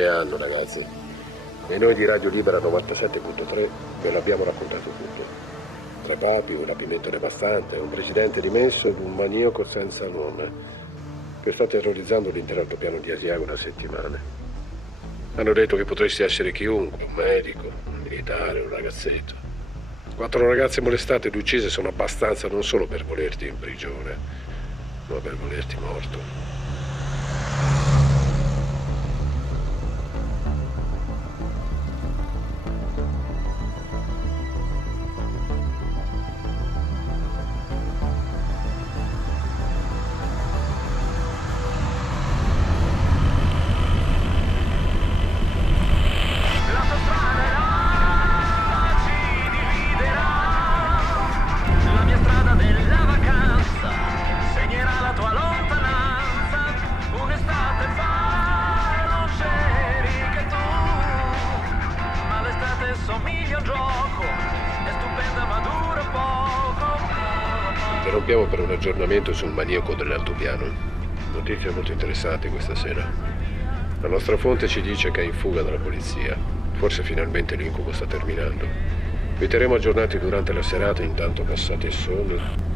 qualche anno, ragazzi. E noi di Radio Libera 97.3 ve l'abbiamo raccontato tutto. Tre papi, un rapimento devastante, un presidente dimesso ed un maniaco senza nome, che sta terrorizzando l'intero altopiano di Asiago da settimane. Hanno detto che potresti essere chiunque, un medico, un militare, un ragazzetto. 4 ragazze molestate ed uccise sono abbastanza non solo per volerti in prigione, ma per volerti morto. Interrompiamo per un aggiornamento sul maniaco dell'altopiano. Notizie molto interessanti questa sera. La nostra fonte ci dice che è in fuga dalla polizia. Forse finalmente l'incubo sta terminando. Vi terremo aggiornati durante la serata, intanto passate il sonno.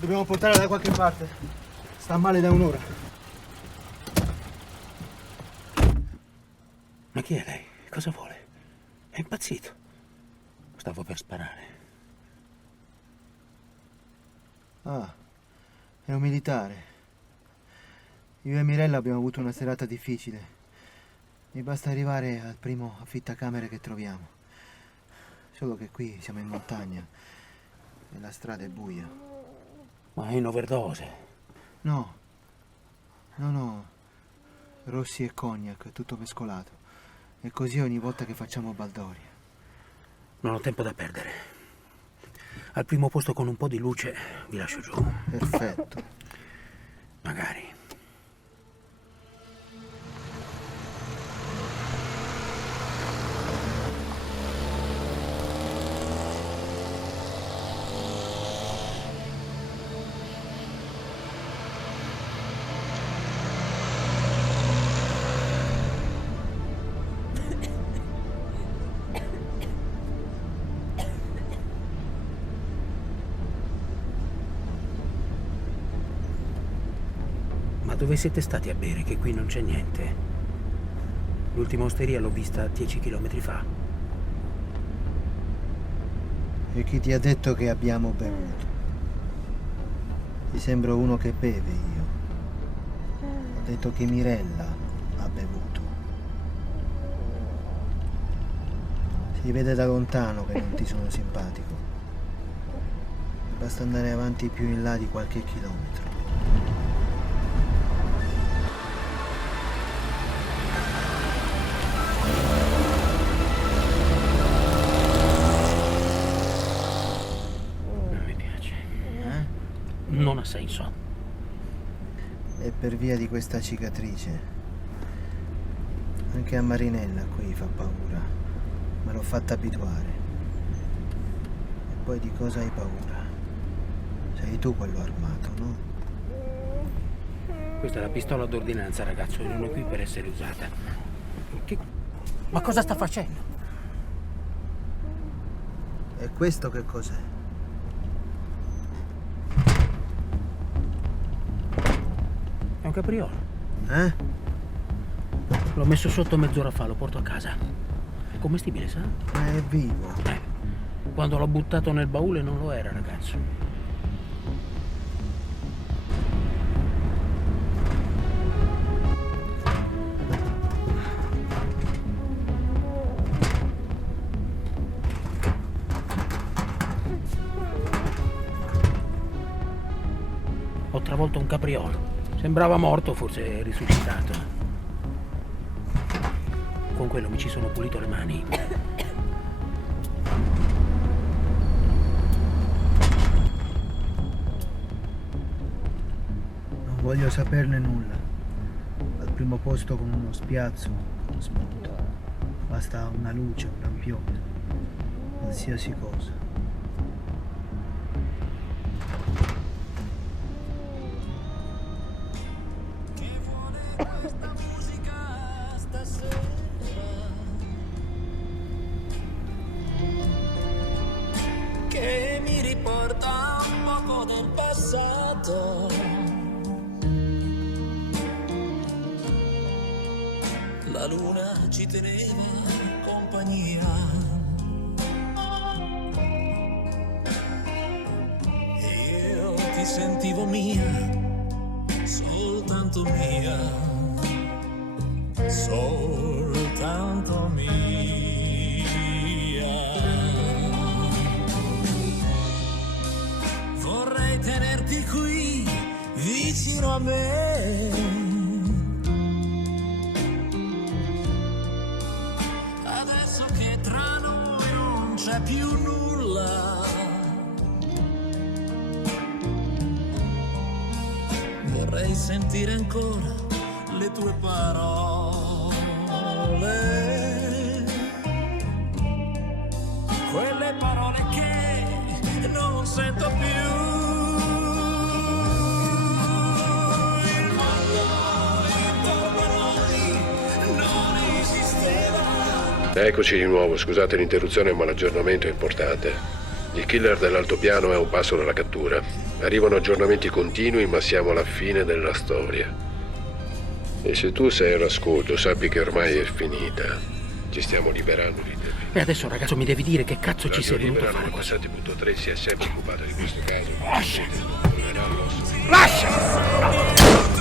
Dobbiamo portarla da qualche parte. Sta male da un'ora. Ma chi è lei? Cosa vuole? È impazzito. Stavo per sparare. Ah, è un militare. Io e Mirella abbiamo avuto una serata difficile. Mi basta arrivare al primo affittacamere che troviamo. Solo che qui siamo in montagna e la strada è buia. Ma è in overdose? No. Rossi e cognac, tutto mescolato. E così ogni volta che facciamo baldoria. Non ho tempo da perdere. Al primo posto con un po' di luce vi lascio giù. Perfetto. Magari. Dove siete stati a bere, che qui non c'è niente? L'ultima osteria l'ho vista 10 chilometri fa. E chi ti ha detto che abbiamo bevuto? Ti sembro uno che beve io. Ho detto che Mirella ha bevuto. Si vede da lontano che non ti sono simpatico. Basta andare avanti più in là di qualche chilometro. Non ha senso. E per via di questa cicatrice. Anche a Marinella qui fa paura. Me l'ho fatta abituare. E poi di cosa hai paura? Sei tu quello armato, no? Questa è la pistola d'ordinanza, ragazzo. Non è qui per essere usata. Ma cosa sta facendo? E questo che cos'è? È un capriolo. Eh? L'ho messo sotto mezz'ora fa, lo porto a casa. È commestibile, sa? È vivo. Quando l'ho buttato nel baule non lo era, ragazzo. Ho travolto un capriolo. Sembrava morto, forse risuscitato. Con quello mi ci sono pulito le mani. voglio saperne nulla. Al primo posto con uno spiazzo, uno spunto. Basta una luce, un lampione, qualsiasi cosa. Che vuole questa musica stasera? Che mi riporta un poco del passato. La luna ci teneva compagnia e io ti sentivo mia, soltanto mia, soltanto mia. Vorrei tenerti qui vicino a me. C'è più nulla. Vorrei sentire ancora le tue parole, quelle parole che non sento più. Il mondo intorno a noi non esisteva. Eccoci di nuovo, scusate l'interruzione ma l'aggiornamento è importante. Il killer dell'altopiano è a un passo dalla cattura. Arrivano aggiornamenti continui ma siamo alla fine della storia. E se tu sei all'ascolto sappi che ormai è finita. Ci stiamo liberando di te. E adesso ragazzo mi devi dire che cazzo ci sei venuto a fare qua. 97.3 si è sempre occupata di questo caso. Lascia! Lascia! Lascia!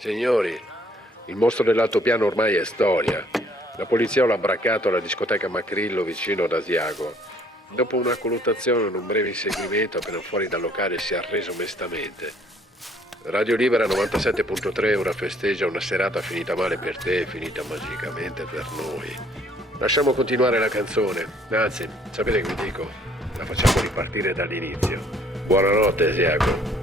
Signori, il mostro dell'altopiano ormai è storia. La polizia l'ha braccato alla discoteca Macrillo vicino ad Asiago. Dopo una colluttazione e un breve inseguimento, appena fuori dal locale si è arreso mestamente. Radio Libera 97.3 ora festeggia una serata finita male per te e finita magicamente per noi. Lasciamo continuare la canzone. Anzi, sapete che vi dico? La facciamo ripartire dall'inizio. Buonanotte, Asiago.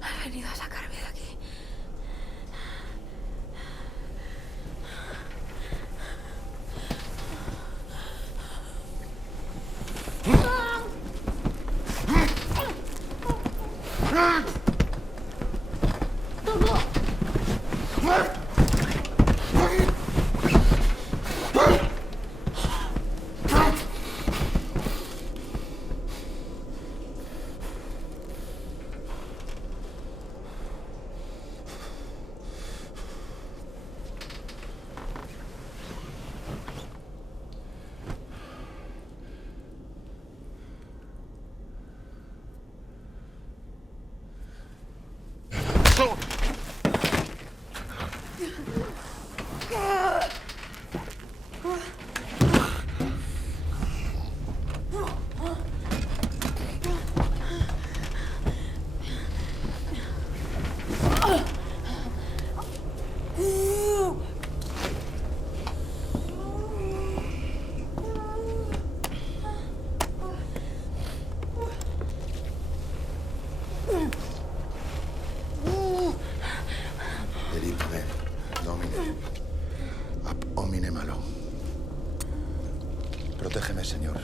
Has venido a sacarme de aquí. Protégeme, Señor,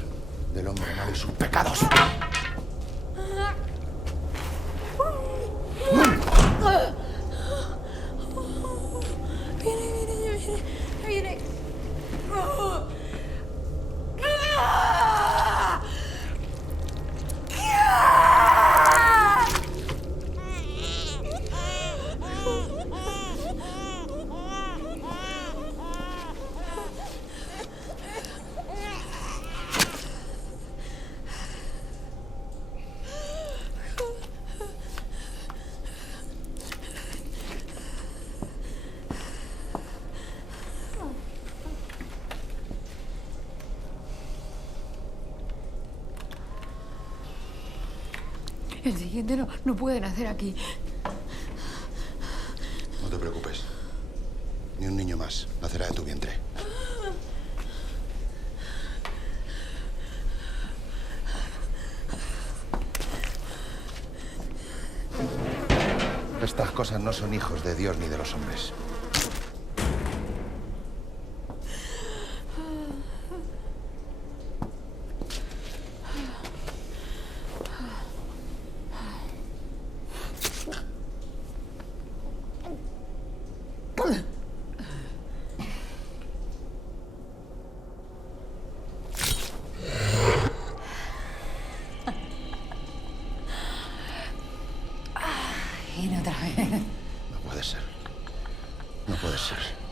del hombre malo y sus pecados. Viene. El siguiente no puede nacer aquí. No te preocupes. Ni un niño más nacerá de tu vientre. Estas cosas no son hijos de Dios ni de los hombres.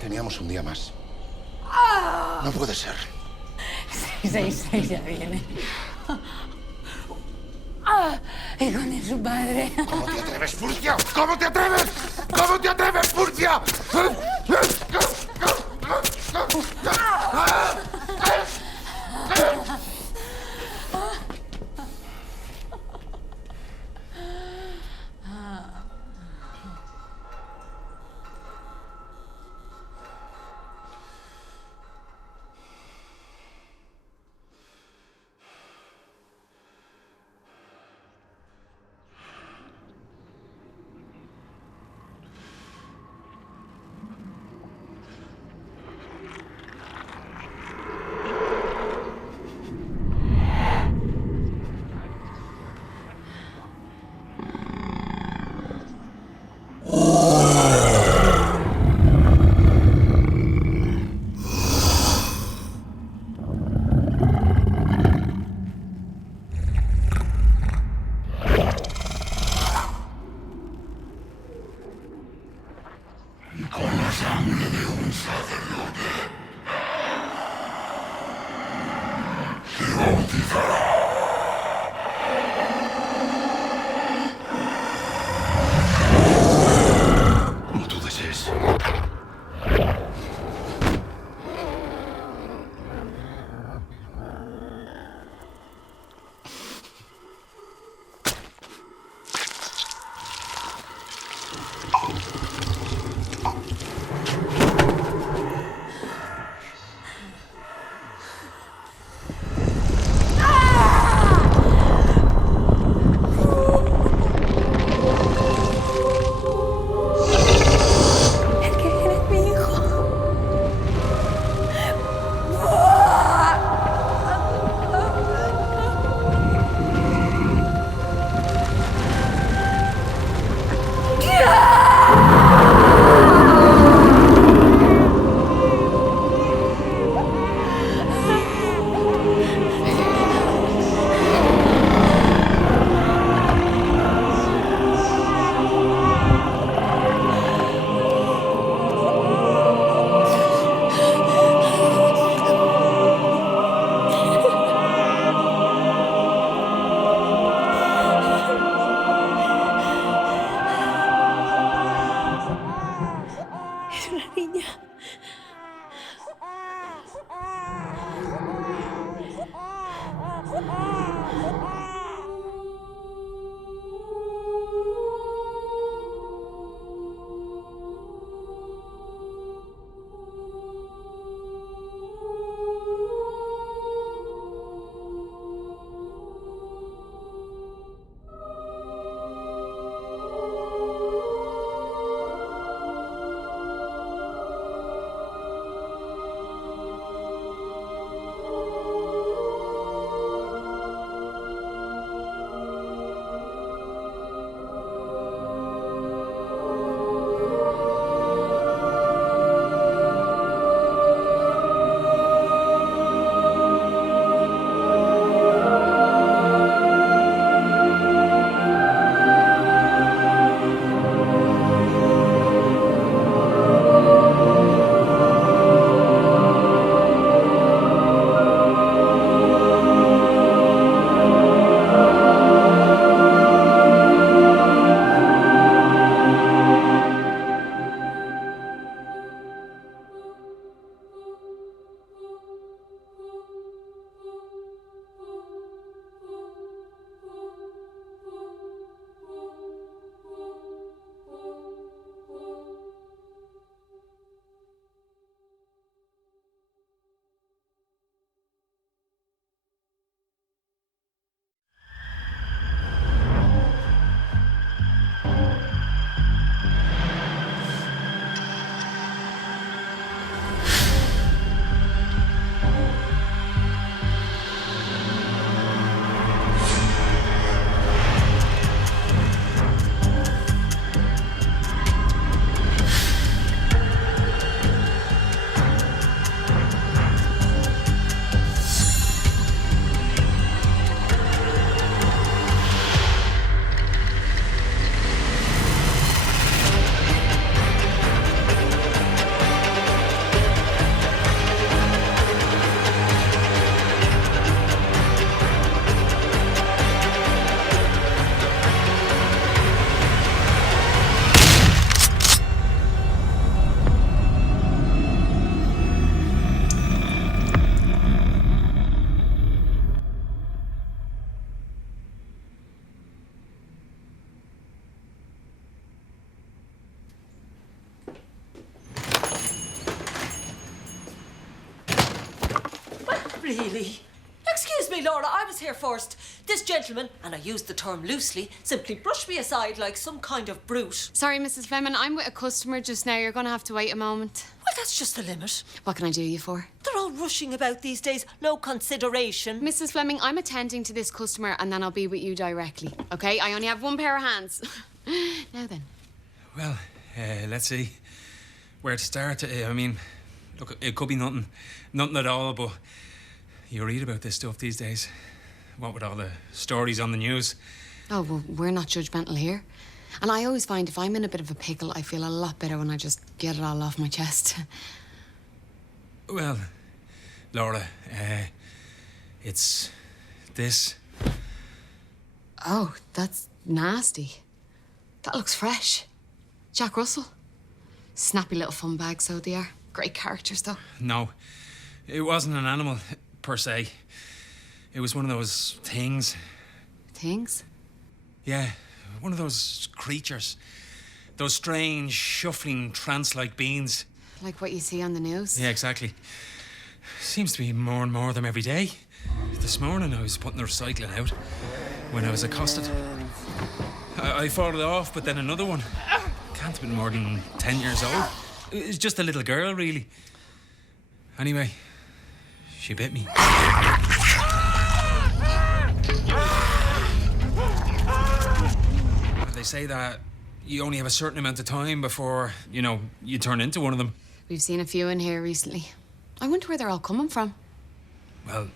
Teníamos un día más. No puede ser. 666 ya viene. Y con su padre. ¿Cómo te atreves, Furcia? ¿Cómo te atreves? ¿Cómo te atreves, Furcia? Como tú desees. Es que eres mi hijo. Es una niña. Really? Excuse me, Laura, I was here first. This gentleman, and I use the term loosely, simply brushed me aside like some kind of brute. Sorry, Mrs. Fleming, I'm with a customer just now. You're going to have to wait a moment. Well, that's just the limit. What can I do you for? They're all rushing about these days, no consideration. Mrs. Fleming, I'm attending to this customer and then I'll be with you directly, okay? I only have one pair of hands. Now then. Well, let's see where to start. I mean, look, it could be nothing at all, but you read about this stuff these days. What with all the stories on the news. Oh, well, we're not judgmental here. And I always find if I'm in a bit of a pickle, I feel a lot better when I just get it all off my chest. Well, Laura, it's this. Oh, that's nasty. That looks fresh. Jack Russell. Snappy little fun bags, so they are. Great characters, though. No, it wasn't an animal, per se. It was one of those things. Things? Yeah, one of those creatures. Those strange, shuffling, trance-like beings. Like what you see on the news? Yeah, exactly. Seems to be more and more of them every day. This morning I was putting the recycling out when I was accosted. I fought it off, but then another one. Can't have been more than 10 years old. It's just a little girl, really. Anyway, she bit me. They say that you only have a certain amount of time before, you turn into one of them. We've seen a few in here recently. I wonder where they're all coming from. Well,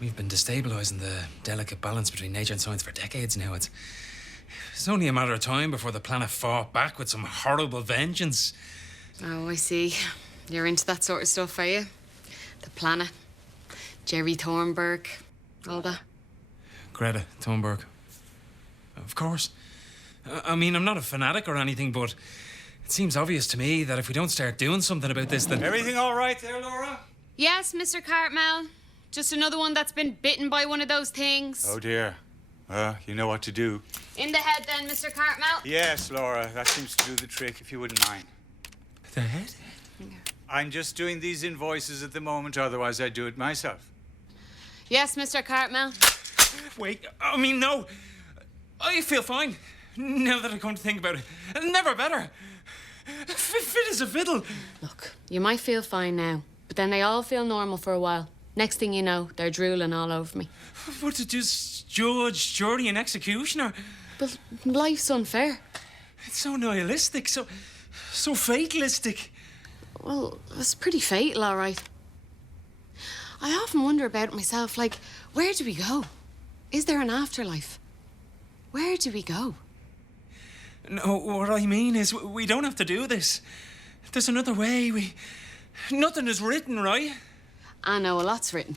we've been destabilising the delicate balance between nature and science for decades now. It's only a matter of time before the planet fought back with some horrible vengeance. Oh, I see. You're into that sort of stuff, are you? The planet, Jerry Thornburg, all that. Greta Thunberg. Of course. I mean, I'm not a fanatic or anything, but it seems obvious to me that if we don't start doing something about this, then... Everything all right there, Laura? Yes, Mr. Cartmel. Just another one that's been bitten by one of those things. Oh, dear. You know what to do. In the head, then, Mr. Cartmel. Yes, Laura, that seems to do the trick, if you wouldn't mind. The head? I'm just doing these invoices at the moment, otherwise I'd do it myself. Yes, Mr. Cartmel. Wait, I mean, no. I feel fine, now that I come to think about it. Never better. Fit as a fiddle. Look, you might feel fine now, but then they all feel normal for a while. Next thing you know, they're drooling all over me. What, to just judge, jury and executioner? But life's unfair. It's so nihilistic, so fatalistic. Well, it's pretty fatal, all right. I often wonder about it myself, like, where do we go? Is there an afterlife? Where do we go? No, what I mean is we don't have to do this. There's another way. Nothing is written, right? I know a lot's written.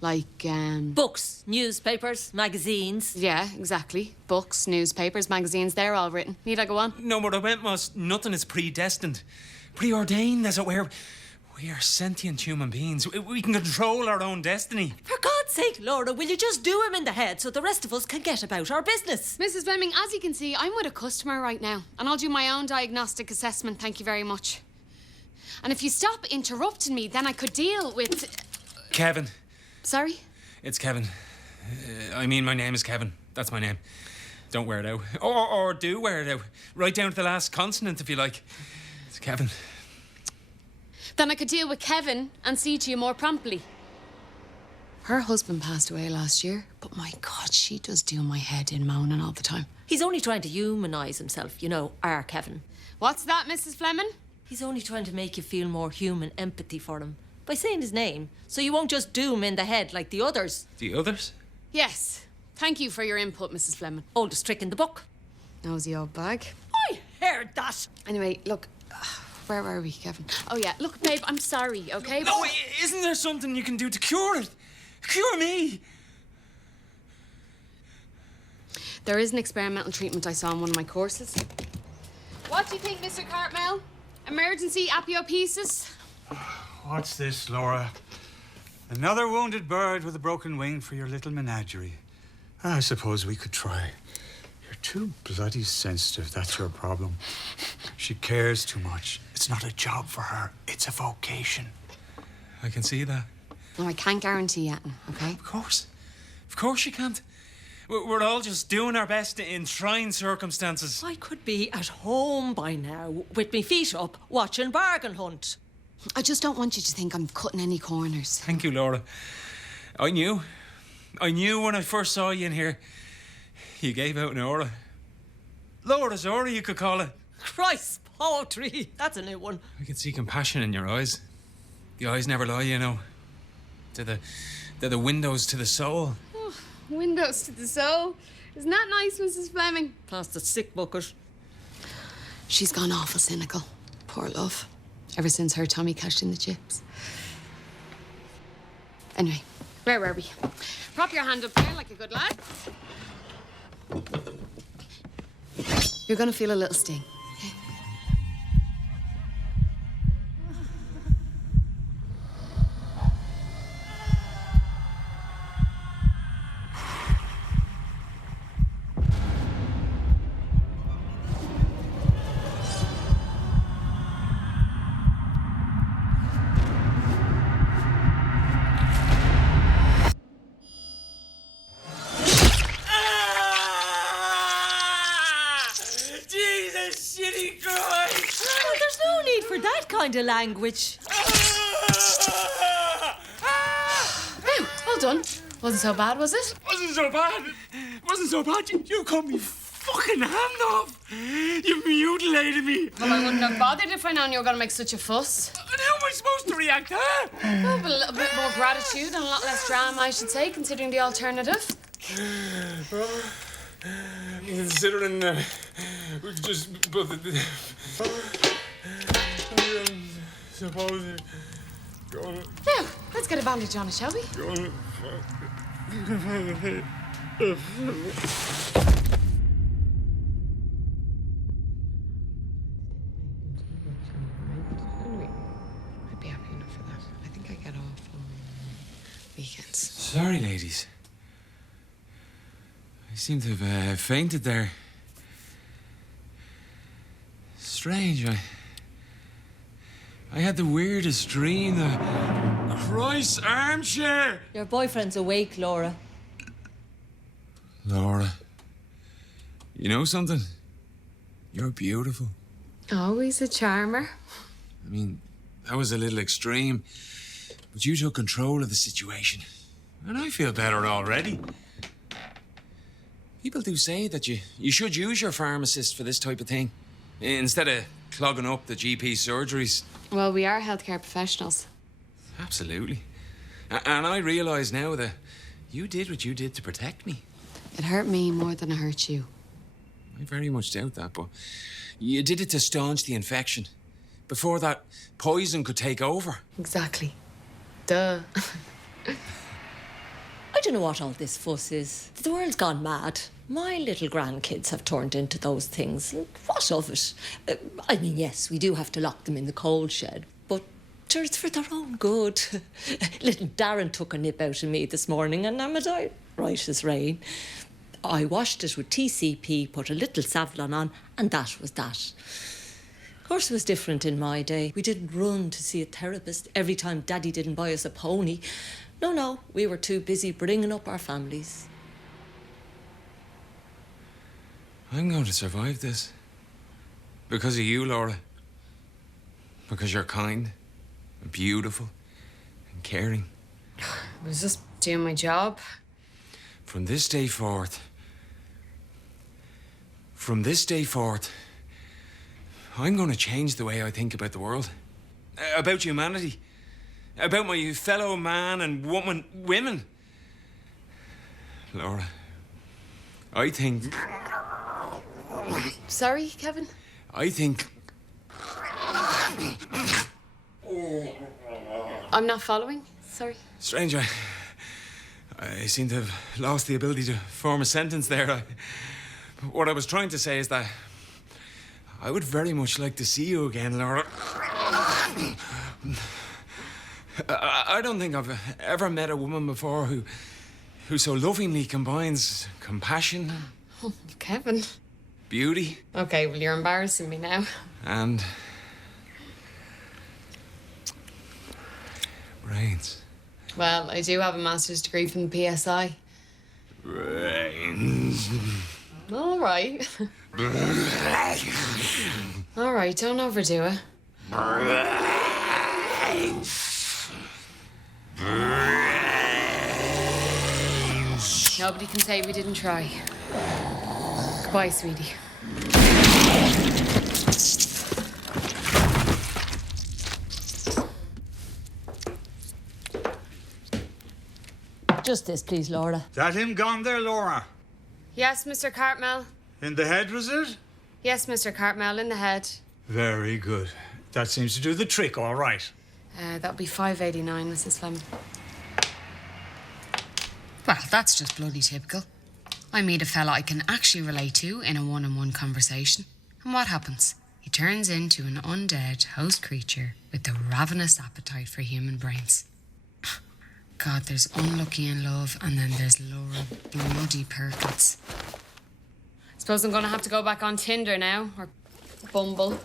Like, Books, newspapers, magazines. Yeah, exactly. Books, newspapers, magazines, they're all written. Need I go on? No, what I meant was nothing is predestined. Preordained, as it were. We are sentient human beings. We can control our own destiny. For God's sake, Laura, will you just do him in the head so the rest of us can get about our business? Mrs. Fleming, as you can see, I'm with a customer right now, and I'll do my own diagnostic assessment, thank you very much. And if you stop interrupting me, then I could deal with... Kevin. Sorry? It's Kevin. I mean, my name is Kevin. That's my name. Don't wear it out. Or do wear it out. Right down to the last consonant, if you like. It's Kevin. Then I could deal with Kevin and see to you more promptly. Her husband passed away last year, but my God, she does do my head in moaning all the time. He's only trying to humanise himself, our Kevin. What's that, Mrs. Fleming? He's only trying to make you feel more human empathy for him by saying his name, so you won't just do him in the head like the others. The others? Yes. Thank you for your input, Mrs. Fleming. Oldest trick in the book. Nosy old bag. I heard that. Anyway, look, where were we, Kevin? Oh, yeah, look, babe, I'm sorry, okay? No, isn't there something you can do to cure it? Cure me! There is an experimental treatment I saw in one of my courses. What do you think, Mr. Cartmel? Emergency apiopesis? What's this, Laura? Another wounded bird with a broken wing for your little menagerie. I suppose we could try. You're too bloody sensitive, that's your problem. She cares too much. It's not a job for her, it's a vocation. I can see that. No, I can't guarantee it, okay? Of course. Of course you can't. We're all just doing our best in trying circumstances. I could be at home by now, with me feet up, watching Bargain Hunt. I just don't want you to think I'm cutting any corners. Thank you, Laura. I knew when I first saw you in here, you gave out an aura. Laura's aura, you could call it. Christ, poetry. That's a new one. I can see compassion in your eyes. The eyes never lie, They're the windows to the soul. Windows to the soul. Isn't that nice, Mrs. Fleming? Past the sick bucket. She's gone awful cynical. Poor love. Ever since her Tommy cashed in the chips. Anyway, where were we? Prop your hand up there like a good lad. You're gonna feel a little sting. Okay? Jesus shitty Christ! Oh, there's no need for that kind of language. Now, well done. Wasn't so bad, was it? Wasn't so bad. Wasn't so bad. You cut me fucking hand off. You mutilated me. Well, I wouldn't have bothered if I known you were going to make such a fuss. And how am I supposed to react, huh? Well, but a little bit more gratitude and a lot less drama, I should say, considering the alternative. Considering we could just both suppose go on. Now, let's get a bandage on it, shall we? Go on. I'd be happy enough for that. I think I get off on weekends. Sorry, ladies. I seem to have fainted there. Strange. I had the weirdest dream. The Christ armchair. Your boyfriend's awake, Laura. Laura, you know something? You're beautiful. Always a charmer. I mean, that was a little extreme, but you took control of the situation. And I feel better already. People do say that you should use your pharmacist for this type of thing, instead of clogging up the GP surgeries. Well, we are healthcare professionals. Absolutely. And I realise now that you did what you did to protect me. It hurt me more than it hurt you. I very much doubt that, but you did it to staunch the infection, before that poison could take over. Exactly. Duh. I don't know what all this fuss is. The world's gone mad. My little grandkids have turned into those things. What of it? I mean, yes, we do have to lock them in the coal shed, but sure, it's for their own good. Little Darren took a nip out of me this morning, and I'm right as rain. I washed it with TCP, put a little Savlon on, and that was that. Of course, it was different in my day. We didn't run to see a therapist every time Daddy didn't buy us a pony. No, we were too busy bringing up our families. I'm going to survive this. Because of you, Laura. Because you're kind, and beautiful, and caring. I was just doing my job. From this day forth, I'm going to change the way I think about the world. About humanity. About my fellow man and women. Laura, I think... Sorry, Kevin? I think... I'm not following. Sorry. Strange, I seem to have lost the ability to form a sentence there. What I was trying to say is that I would very much like to see you again, Laura. I don't think I've ever met a woman before who so lovingly combines compassion... Oh, Kevin. Beauty. Okay, well, you're embarrassing me now. And... brains. Well, I do have a master's degree from the PSI. Brains. All right. All right, don't overdo it. Nobody can say we didn't try. Goodbye, sweetie. Just this, please, Laura. That him gone there, Laura? Yes, Mr. Cartmel. In the head, was it? Yes, Mr. Cartmel, in the head. Very good. That seems to do the trick, all right. That'll be $5.89, Mrs. Fleming. Well, that's just bloody typical. I meet a fella I can actually relate to in a one-on-one conversation. And what happens? He turns into an undead host creature with a ravenous appetite for human brains. God, there's unlucky in love, and then there's Laura bloody Perkins. Suppose I'm gonna have to go back on Tinder now, or Bumble.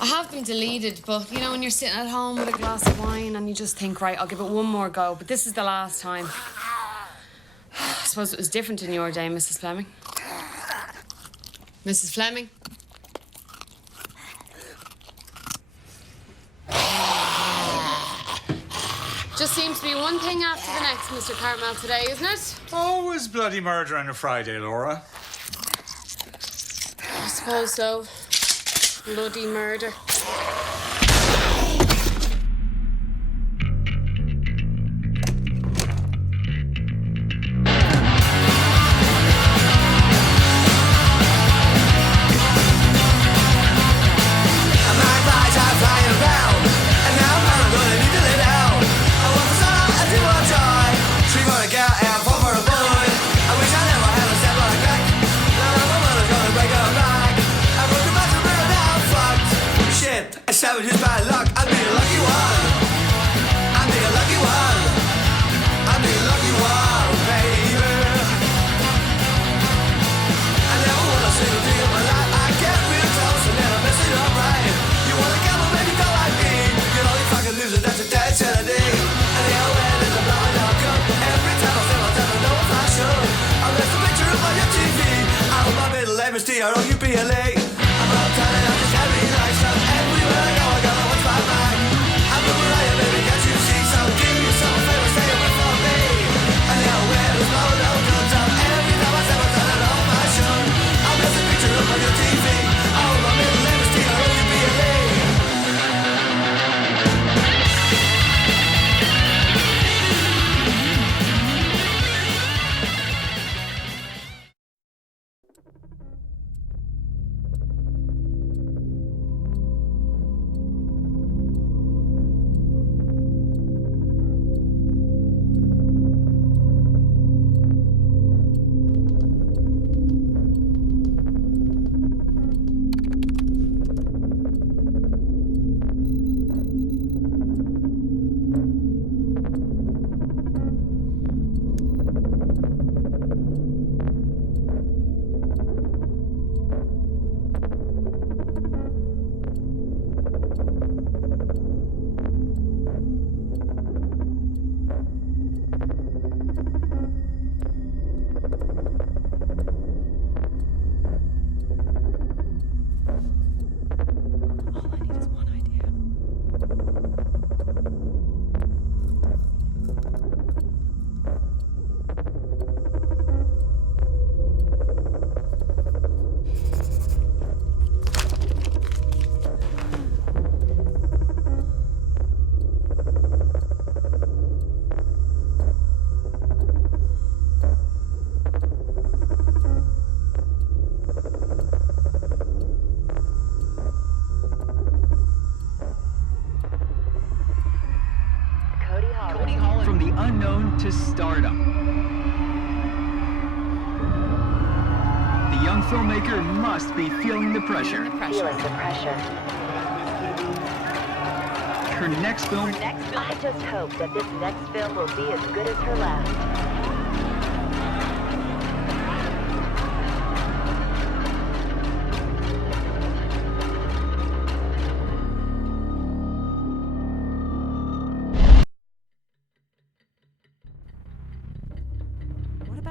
I have them deleted, but you know when you're sitting at home with a glass of wine and you just think, right, I'll give it one more go, but this is the last time. I suppose it was different in your day, Mrs. Fleming. Mrs. Fleming? Just seems to be one thing after the next, Mr. Cartmel, today, isn't it? Always bloody murder on a Friday, Laura. I suppose so. Bloody murder. Just by luck, I'd be a lucky one. I'd be a lucky one. I'd be a lucky one, baby. I never want a single thing in my life. I get real close and then I mess it up right. You wanna gamble, baby, don't like me. You know if I can lose it, that's a dead Saturday. And the old man is a blind outcome. Every time I say myself, I know if I should. I'll rest a picture up on your TV. I'm my middle name is T-R-O-U-P-L-A. I'm all tired and I'm just having nice stuff. Everywhere I go, I gotta watch my back. I'm the Mariah, baby, can't you see? So give me some favor, stay away from me. And now where there's no good time. Every time I say myself, I know I should. I'll rest a picture up on your TV. Oh, my middle name is T-R-O-U-P-L-A. From the unknown to stardom. The young filmmaker must be feeling the pressure. Feeling the pressure. Her next film... I just hope that this next film will be as good as her last.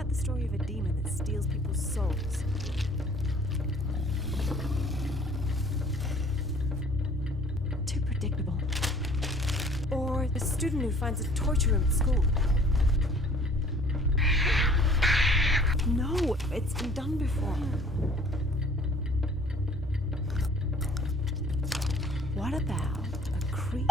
The story of a demon that steals people's souls. Too predictable. Or the student who finds a torture room at school. No, it's been done before. What about a creature?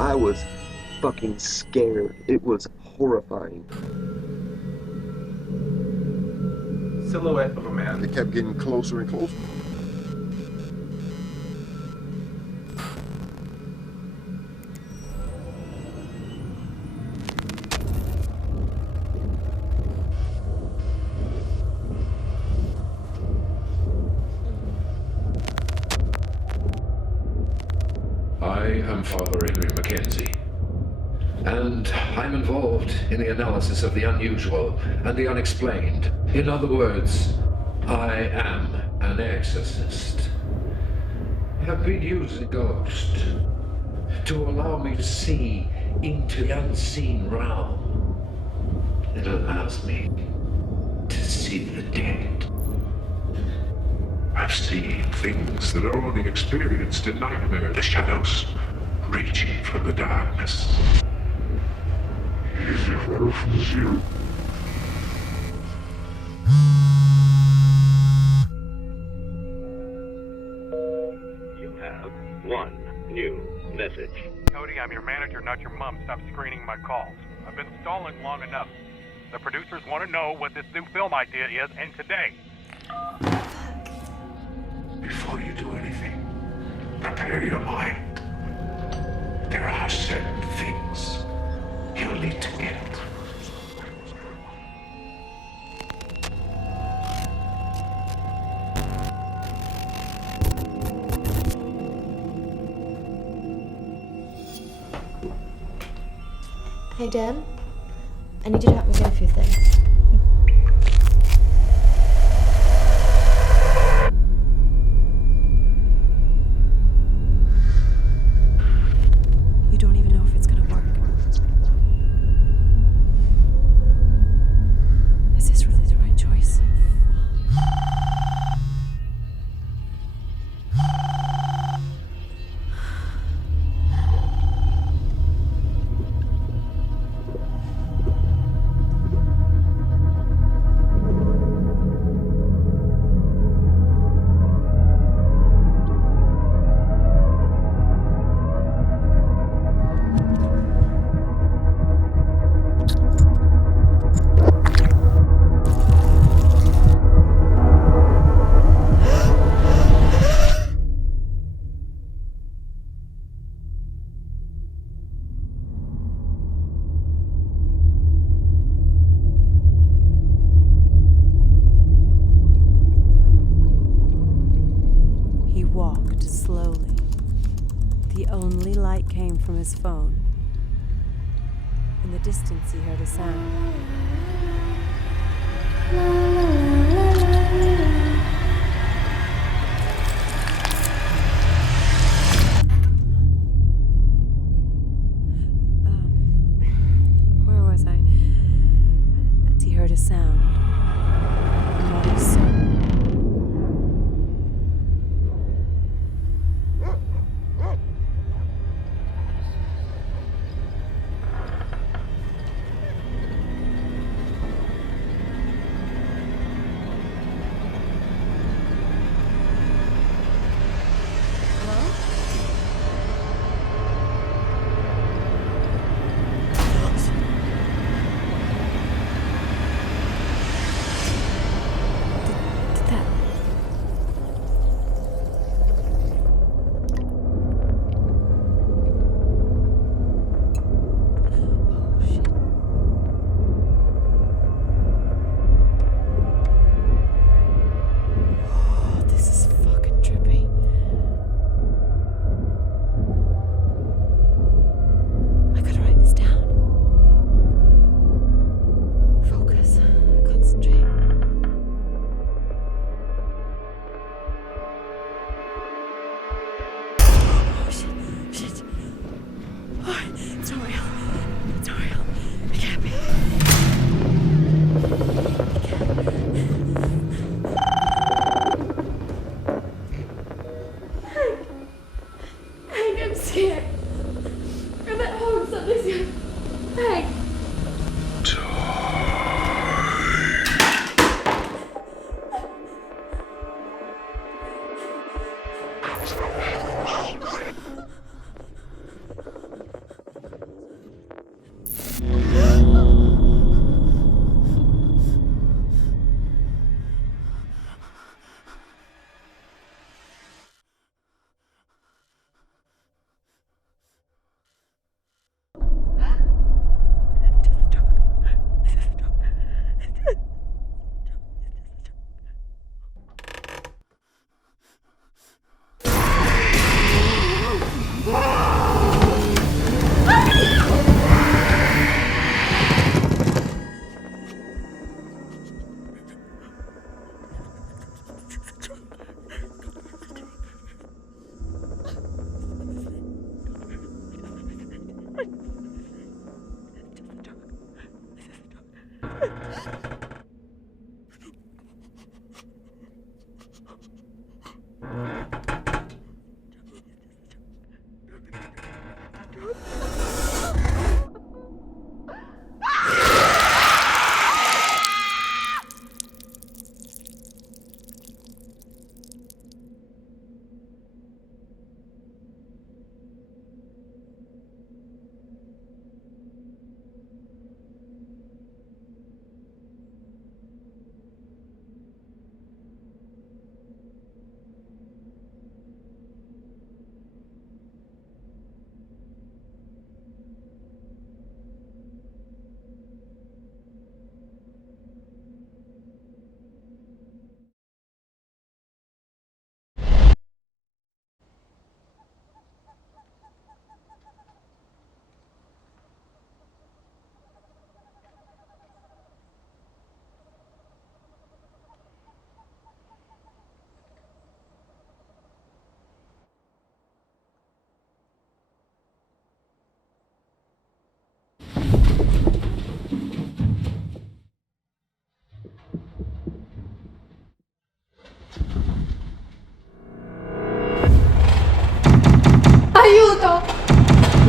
I was fucking scared. It was horrifying. Silhouette of a man. It kept getting closer and closer. I am Father Adrian Mackenzie, and I'm involved in the analysis of the unusual and the unexplained. In other words, I am an exorcist. I've been using Ghost to allow me to see into the unseen realm. It allows me to see the dead. I've seen things that are only experienced in nightmare. The shadows reaching from the darkness. Is it far from you? You have one new message. Cody, I'm your manager, not your mom. Stop screening my calls. I've been stalling long enough. The producers want to know what this new film idea is, and today. Before you do anything, prepare your mind. There are certain things you'll need to get. Hey, Dan. I need you to help me do a few things. You don't even know if it's gonna work. Is this really the right choice? He walked slowly. The only light came from his phone. In the distance, he heard a sound. Where was I? He heard a sound. And what he saw.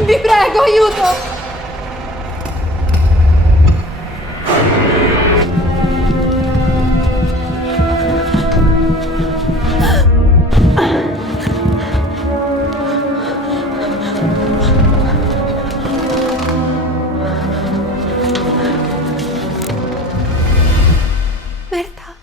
Vi prego, aiuto! Merda.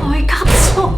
Poi, cazzo!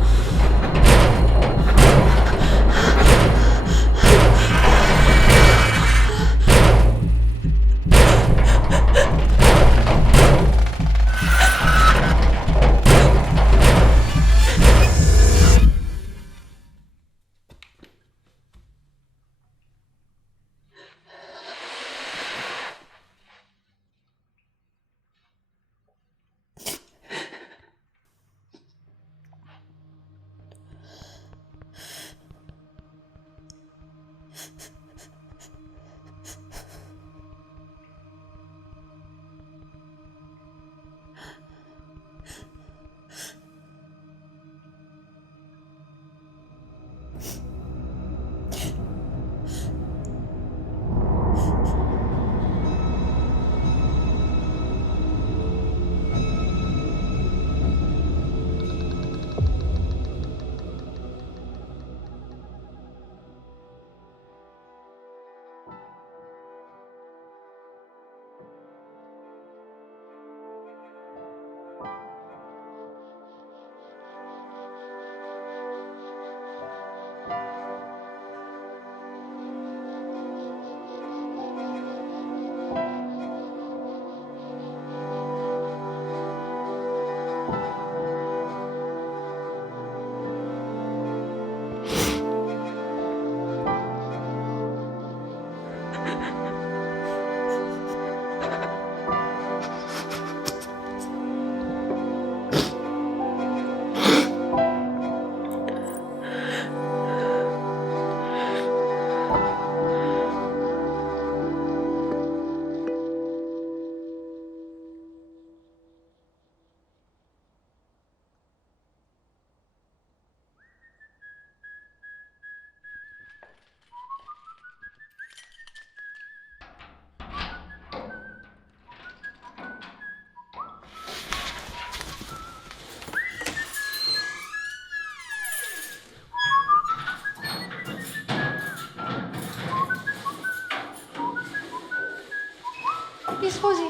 Mi scusi?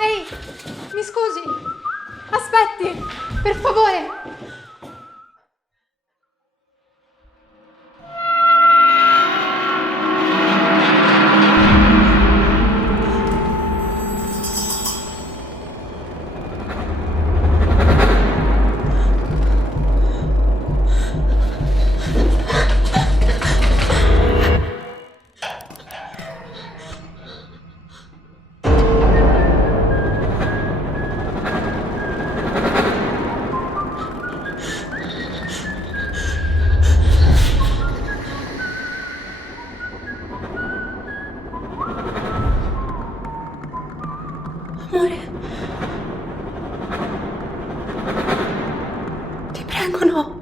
Ehi, mi scusi? Aspetti, per favore! Amore. Ti prego, no.